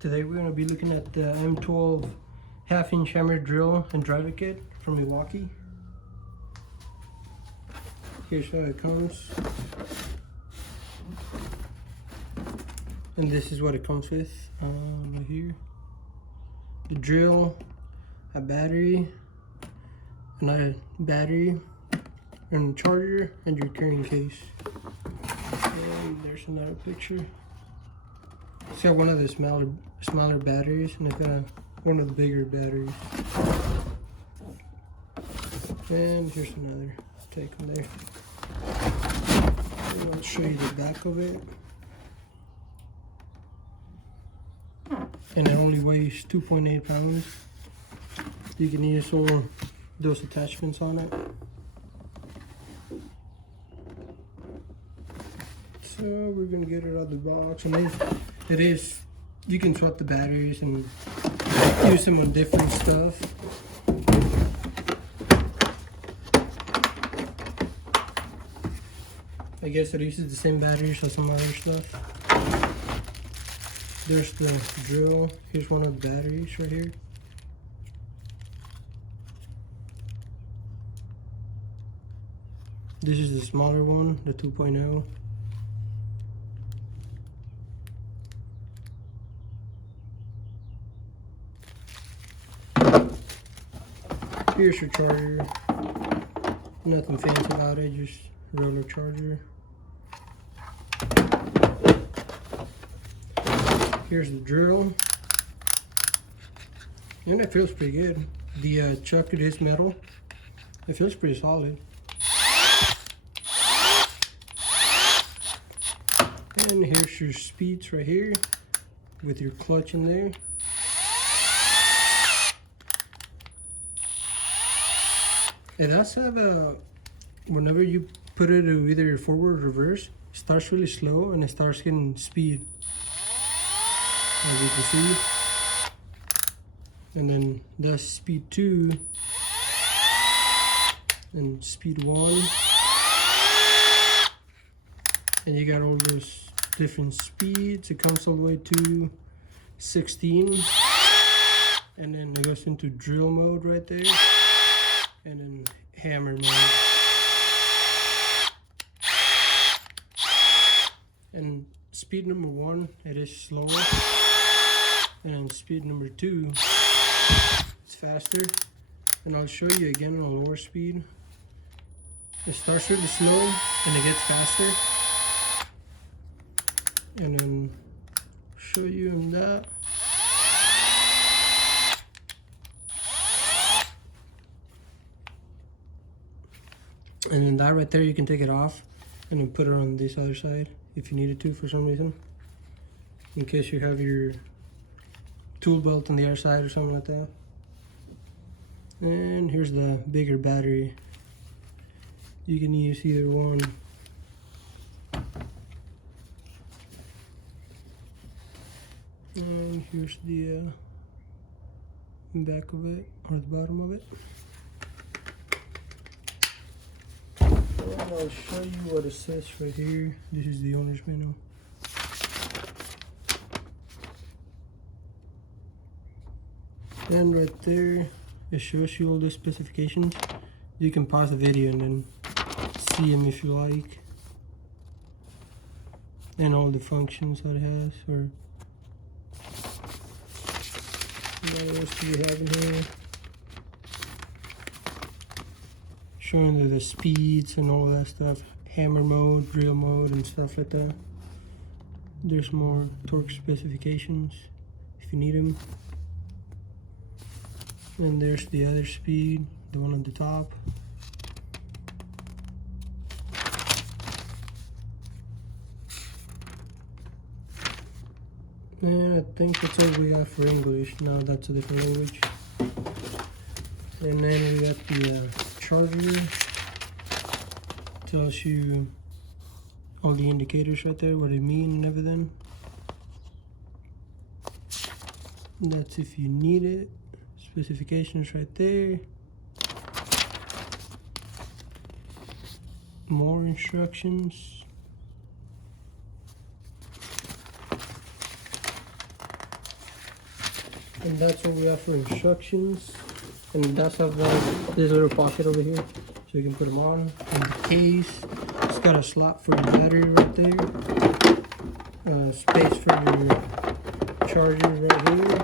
Today we're going to be looking at the M12 half-inch hammer drill and driver kit from Milwaukee. Here's how it comes. And this is what it comes with right here. The drill, a battery, another battery, and a charger, and your carrying case. And there's another picture. It's got one of the smaller batteries, and it's got one of the bigger batteries. And here's another take on there. And I'll show you the back of it. And it only weighs 2.8 pounds. You can use all those attachments on it. So we're gonna get it out of the box, and you can swap the batteries and use them on different stuff. I guess it uses the same batteries as some other stuff. There's the drill. Here's one of the batteries right here. This is the smaller one, the 2.0. Here's your charger. Nothing fancy about it, just regular charger. Here's the drill. And it feels pretty good. The chuck, it is metal. It feels pretty solid. And here's your speeds right here with your clutch in there. It does have a, whenever you put it to either forward or reverse, it starts really slow and it starts getting speed, as you can see. And then that's speed 2 and speed 1. And you got all those different speeds. It comes all the way to 16. And then it goes into drill mode right there. And then hammer mode. And speed number 1, it is slower. And then speed number 2, it's faster. And I'll show you again on a lower speed. It starts really slow and it gets faster. And then show you on that. And then that right there, you can take it off and then put it on this other side if you needed to for some reason. In case you have your tool belt on the other side or something like that. And here's the bigger battery. You can use either one. And here's the back of it, or the bottom of it. I'll show you what it says right here. This is the owner's manual. And right there, it shows you all the specifications. You can pause the video and then see them if you like. And all the functions that it has. Or what else do we have in here? Showing the speeds and all that stuff, hammer mode, drill mode, and stuff like that. There's more torque specifications if you need them. And there's the other speed, the one on the top. And I think that's all we have for English. Now that's a different language. And then we got the charger. Tells you all the indicators right there, what they mean and everything. And that's if you need it. Specifications right there. More instructions. And that's what we have for instructions. And that's have this little pocket over here, so you can put them on. And the case, it's got a slot for your battery right there. Space for your charger right here.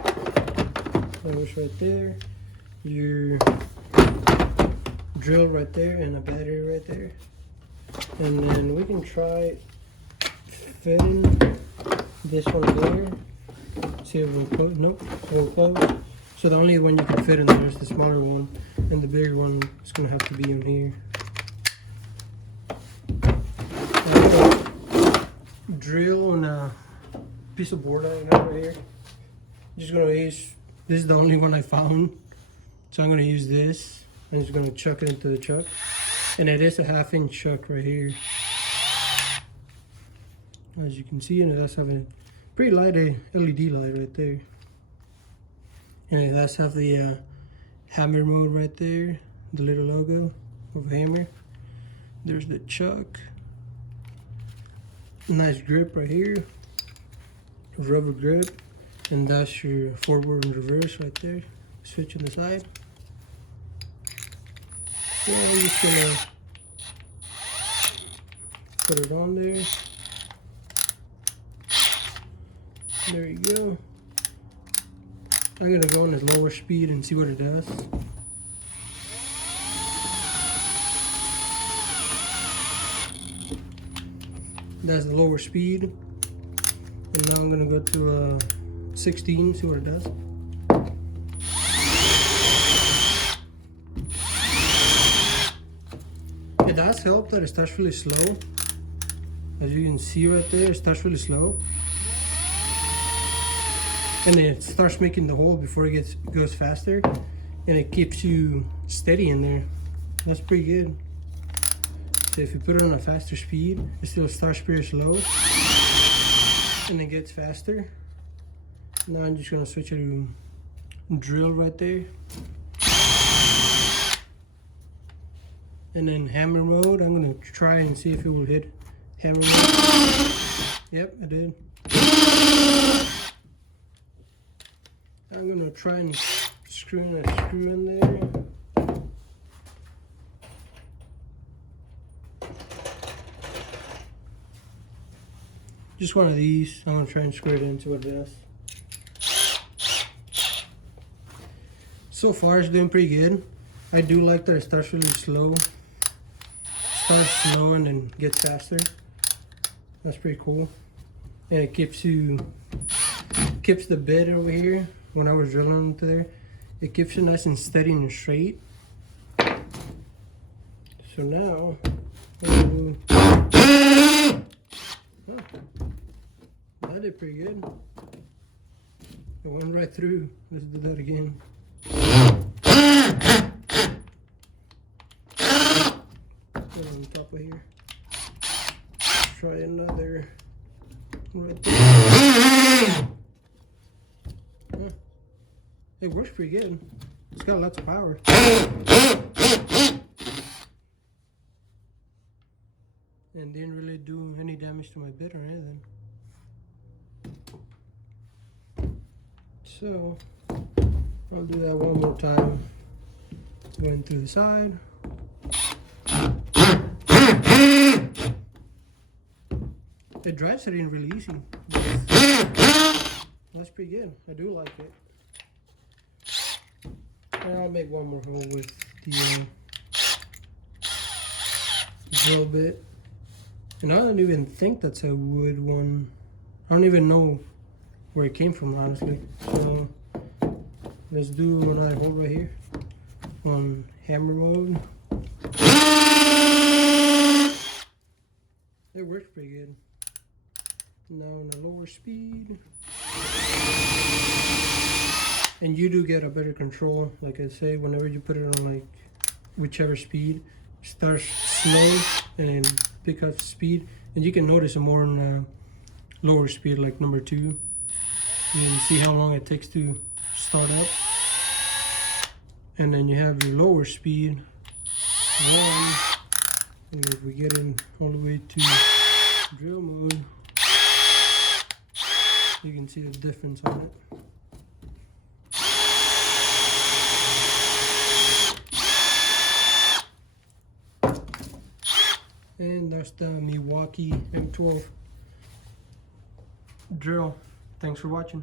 That right there. Your drill right there, and a battery right there. And then we can try fitting this one there. See if it will close. Nope, it won't close. So the only one you can fit in there is the smaller one, and the bigger one is going to have to be in here. Drill and a piece of board I got right here. Just going to use, this is the only one I found, so I'm going to use this. I'm just going to chuck it into the chuck, and it is a 1/2-inch chuck right here. As you can see, and it does have a pretty light LED light right there. And it does have the hammer mode right there, the little logo of a hammer. There's the chuck. Nice grip right here, rubber grip, and that's your forward and reverse right there. Switch on the side. So I'm just gonna put it on there. There you go. I'm gonna go on a lower speed and see what it does. That's the lower speed. And now I'm gonna go to 16, see what it does. It does help that it starts really slow. As you can see right there, it starts really slow. And then it starts making the hole before it goes faster, and it keeps you steady in there. That's pretty good. So if you put it on a faster speed, it still starts pretty slow, and it gets faster. Now I'm just gonna switch it to drill right there. And then hammer mode, I'm gonna try and see if it will hit hammer mode. Yep, it did. I'm gonna try and screw in a screw in there. Just one of these. I'm gonna try and screw it into what it does. So far it's doing pretty good. I do like that it starts really slow. Starts slow and then gets faster. That's pretty cool. And it keeps the bed over here. When I was drilling into there, it keeps it nice and steady and straight. So now, that did pretty good. It went right through. Let's do that again. Put it on top of here. Let's try another right there. It works pretty good. It's got lots of power. And didn't really do any damage to my bit or anything. So I'll do that one more time. Going through the side. It dry setting really easy. That's pretty good. I do like it. And I'll make one more hole with the drill bit. And I don't even think that's a wood one. I don't even know where it came from, honestly. So let's do another hole right here on hammer mode. It works pretty good. Now on a lower speed. And you do get a better control, like I say, whenever you put it on like whichever speed. Starts slow and then pick up speed. And you can notice it more on lower speed, like number 2. You can see how long it takes to start up. And then you have your lower speed 1. And if we get in all the way to drill mode, you can see the difference on it. And that's the Milwaukee M12 drill. Thanks for watching.